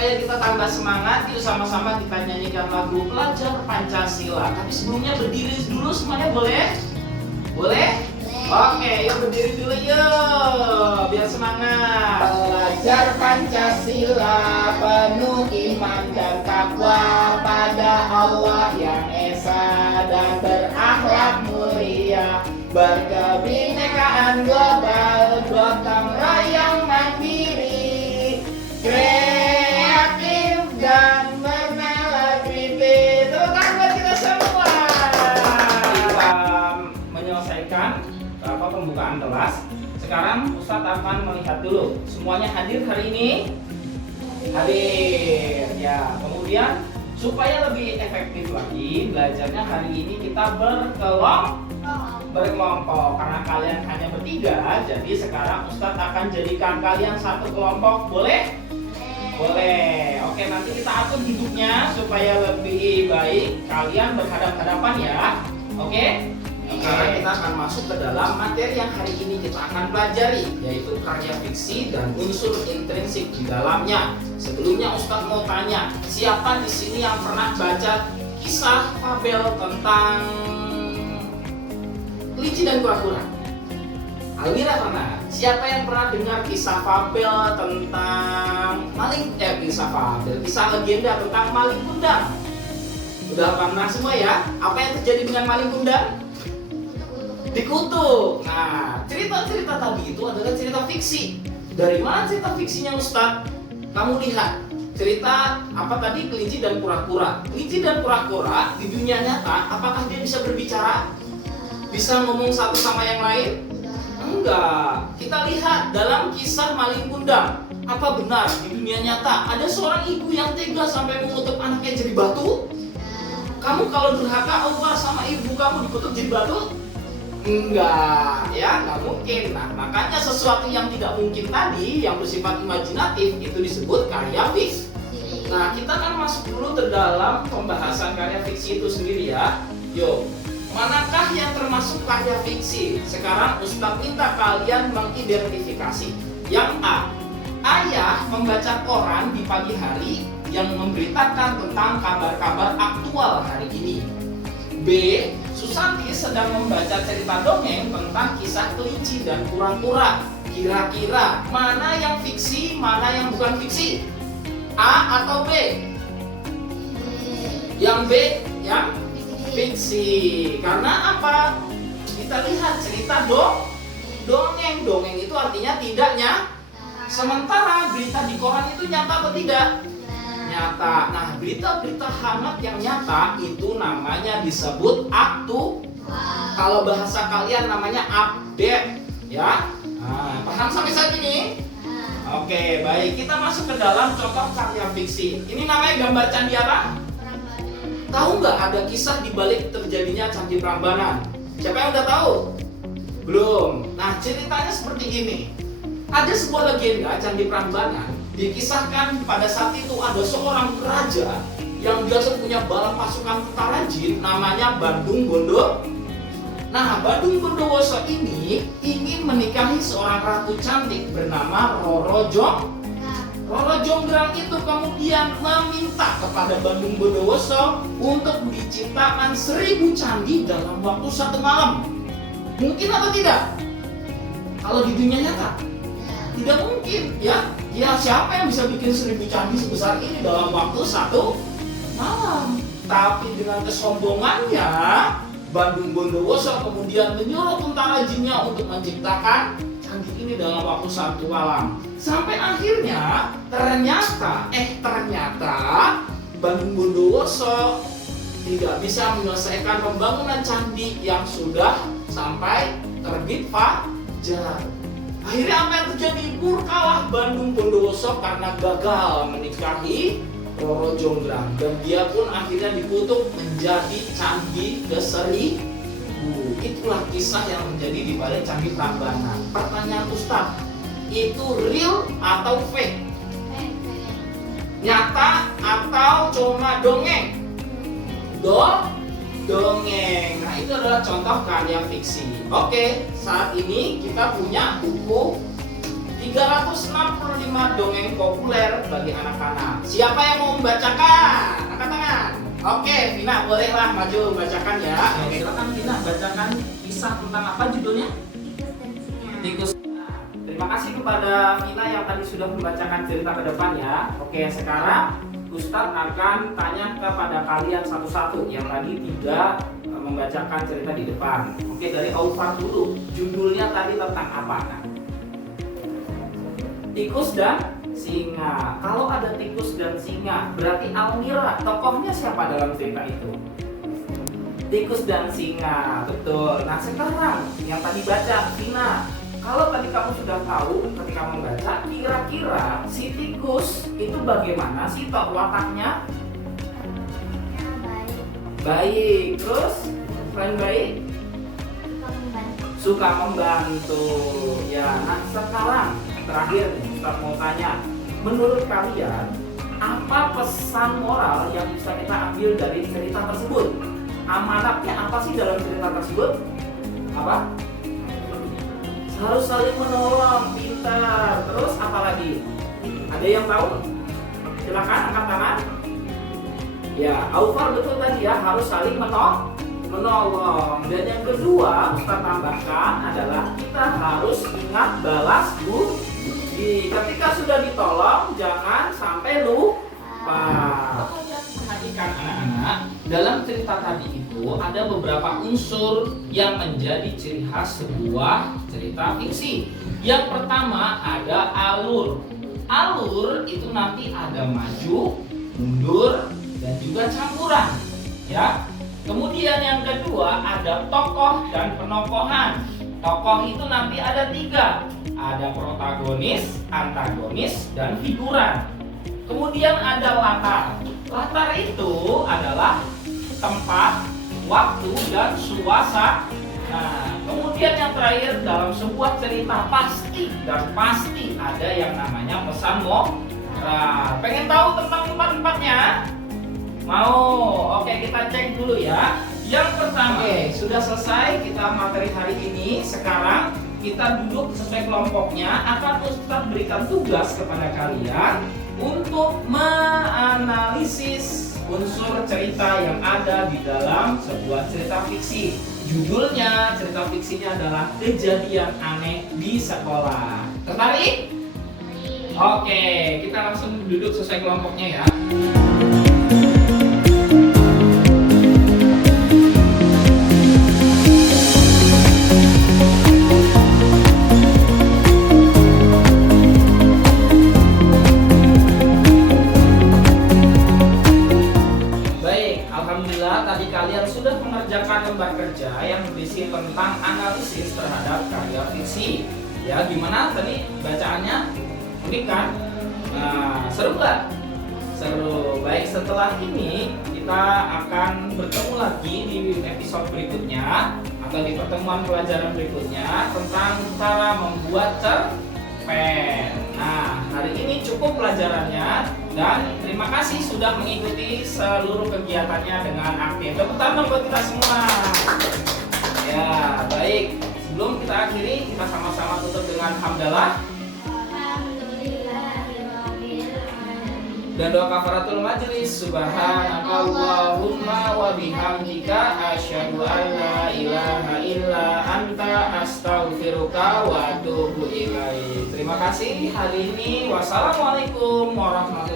supaya kita tambah semangat, yuk sama-sama kita nyanyikan lagu Pelajar Pancasila. Tapi sebelumnya berdiri dulu semuanya, boleh? Boleh? Oke, yuk berdiri dulu yuk, biar semangat. Pelajar Pancasila penuh iman dan takwa pada Allah yang esa dan berakhlak mulia, berkebinekaan global, gotong royong mandiri, kreatif dan bermelagriti. Tepuk tangan buat kita semua. Kita menyelesaikan pembukaan kelas. Sekarang Ustadz akan melihat dulu semuanya hadir hari ini. Hadir ya. Kemudian supaya lebih efektif lagi belajarnya hari ini kita berkelompok karena kalian hanya bertiga. Jadi sekarang Ustadz akan jadikan kalian satu kelompok. Boleh? Boleh. Oke, nanti kita atur duduknya supaya lebih baik. Kalian berhadap-hadapan ya. Oke? Sekarang kita akan masuk ke dalam materi yang hari ini kita akan pelajari, yaitu karya fiksi dan unsur intrinsik di dalamnya. Sebelumnya Ustadz mau tanya, siapa di sini yang pernah baca kisah fabel tentang kelinci dan kura-kura? Alwira pernah. Siapa yang pernah dengar kisah fabel tentang kisah legenda tentang maling kundang? Udah pernah semua ya? Apa yang terjadi dengan maling kundang? Dikutuk. Nah, cerita-cerita tadi itu adalah cerita fiksi. Dari mana cerita fiksinya Ustadz? Kamu lihat cerita apa tadi, kelinci dan kura-kura. Kelinci dan kura-kura di dunia nyata, apakah dia bisa berbicara? Bisa ngomong satu sama yang lain? Enggak. Kita lihat dalam kisah maling kundang. Apa benar di dunia nyata ada seorang ibu yang tega sampai mengutuk anaknya jadi batu? Kamu kalau durhaka Allah sama ibu kamu dikutuk jadi batu? Enggak, ya nggak mungkin. Nah, makanya sesuatu yang tidak mungkin tadi, yang bersifat imajinatif, itu disebut karya fiksi. Nah, kita kan masuk dulu ke dalam pembahasan karya fiksi itu sendiri ya. Yuk, manakah yang termasuk karya fiksi? Sekarang Ustadz minta kalian mengidentifikasi. Yang A, ayah membaca koran di pagi hari yang memberitakan tentang kabar-kabar aktual hari ini. B, Susanti sedang membaca cerita dongeng tentang kisah kelinci dan kura-kura. Kira-kira mana yang fiksi, mana yang bukan fiksi? A atau B? Yang B, yang fiksi. Karena apa? Kita lihat cerita dongeng. Dongeng itu artinya tidaknya. Sementara berita di koran itu nyata atau tidak? Nyata. Nah, berita-berita hangat yang nyata itu namanya disebut aktual. Kalau bahasa kalian namanya update, ya. Nah, paham sampai saat ini? Oke, baik. Kita masuk ke dalam contoh karya fiksi. Ini namanya gambar candi apa? Tahu nggak ada kisah di balik terjadinya Candi Prambanan? Siapa yang udah tahu? Belum. Nah, ceritanya seperti ini. Ada sebuah legenda Candi Prambanan. Dikisahkan pada saat itu ada seorang raja yang dia punya bala pasukan tentara jin namanya Bandung Bondowoso. Nah, Bandung Bondowoso ini ingin menikahi seorang ratu cantik bernama Roro Jonggrang itu kemudian meminta kepada Bandung Bondowoso untuk diciptakan 1000 candi dalam waktu 1 malam. Mungkin atau tidak? Kalau di dunia nyata? Tidak mungkin, ya. Ya, siapa yang bisa bikin 1000 candi sebesar ini dalam waktu 1 malam? Tapi dengan kesombongannya, Bandung Bondowoso kemudian menyuruh tentara jinnya untuk menciptakan candi ini dalam waktu 1 malam. Sampai akhirnya ternyata Bandung Bondowoso tidak bisa menyelesaikan pembangunan candi yang sudah sampai terbit fajar. Akhirnya apa yang terjadi? Murkalah Bandung Bondowoso karena gagal menikahi Roro Jonggrang, dan dia pun akhirnya dikutuk menjadi candi ke-1000. Itulah kisah yang terjadi di balik Candi Prambanan. Pertanyaan Ustadz, itu real atau fake? Nyata atau cuma dongeng? Dongeng. Nah, itu adalah contoh karya fiksi. Oke, saat ini kita punya buku 365 dongeng populer bagi anak-anak. Siapa yang mau membacakan? Angkat tangan. Oke, Vina bolehlah maju bacakan ya. Oke, silakan Vina bacakan kisah tentang apa judulnya? Tikus. Terima kasih kepada Vina yang tadi sudah membacakan cerita ke depan ya. Oke, sekarang Ustadz akan tanya kepada kalian satu-satu yang tadi tidak membacakan cerita di depan. Oke, dari Aufar dulu. Judulnya tadi tentang apa? Nah, tikus dan singa. Kalau ada tikus dan singa, berarti Almira tokohnya siapa dalam cerita itu? Tikus dan singa, betul. Nah, sekarang yang tadi baca Vina, kalau tadi kamu sudah tahu ketika membaca, kira-kira si tikus itu bagaimana sih tok wataknya? Baik. Terus selain baik, suka membantu. Ya, nah sekarang terakhir nih, Ustaz mau tanya, menurut kalian apa pesan moral yang bisa kita ambil dari cerita tersebut? Amanatnya apa sih dalam cerita tersebut? Apa? Harus saling menolong, pintar. Terus apa lagi? Ada yang tahu? Silakan angkat tangan. Ya, Aufar betul tadi ya, harus saling menolong. Dan yang kedua, Ustaz tambahkan adalah kita harus ingat balas budi. Ketika sudah ditolong, jangan sampai lupa. Perhatikan anak-anak, dalam cerita tadi itu ada beberapa unsur yang menjadi ciri khas sebuah cerita fiksi. Yang pertama ada alur. Alur itu nanti ada maju, mundur, dan juga campuran. Ya. Kemudian yang kedua ada tokoh dan penokohan. Tokoh itu nanti ada 3. Ada protagonis, antagonis, dan figuran. Kemudian ada latar. Latar itu adalah tempat, waktu, dan suasana. Nah, kemudian yang terakhir dalam sebuah cerita pasti ada yang namanya pesan moral. Pengen tahu tentang 4-4-nya? Mau? Oke, kita cek dulu ya. Yang pertama, sudah selesai kita materi hari ini. Sekarang kita duduk sesuai kelompoknya. Akan Ustadz berikan tugas kepada kalian untuk menganalisis unsur cerita yang ada di dalam sebuah cerita fiksi. Judulnya, cerita fiksinya adalah Kejadian Aneh di Sekolah. Tertarik? Oke, kita langsung duduk sesuai kelompoknya ya. Kalian sudah mengerjakan lembar kerja yang berisi tentang analisis terhadap karya fiksi. Ya, gimana tadi bacaannya? Unik kan? Nah, seru nggak? Seru. Baik, setelah ini kita akan bertemu lagi di episode berikutnya atau di pertemuan pelajaran berikutnya tentang cara membuat cerpen. Nah, hari ini cukup pelajarannya. Dan terima kasih sudah mengikuti seluruh kegiatannya dengan aktif. Tepuk tangan buat kita semua. Ya, baik. Sebelum kita akhiri, kita sama-sama tutup dengan hamdalah dan doa kafaratul majlis. Subhanakallahumma wa bihamdika asyhadu an la ilaha illa anta astaghfiruka wa atubu ilaik. Terima kasih hari ini. Wassalamualaikum warahmatullahi wabarakatuh.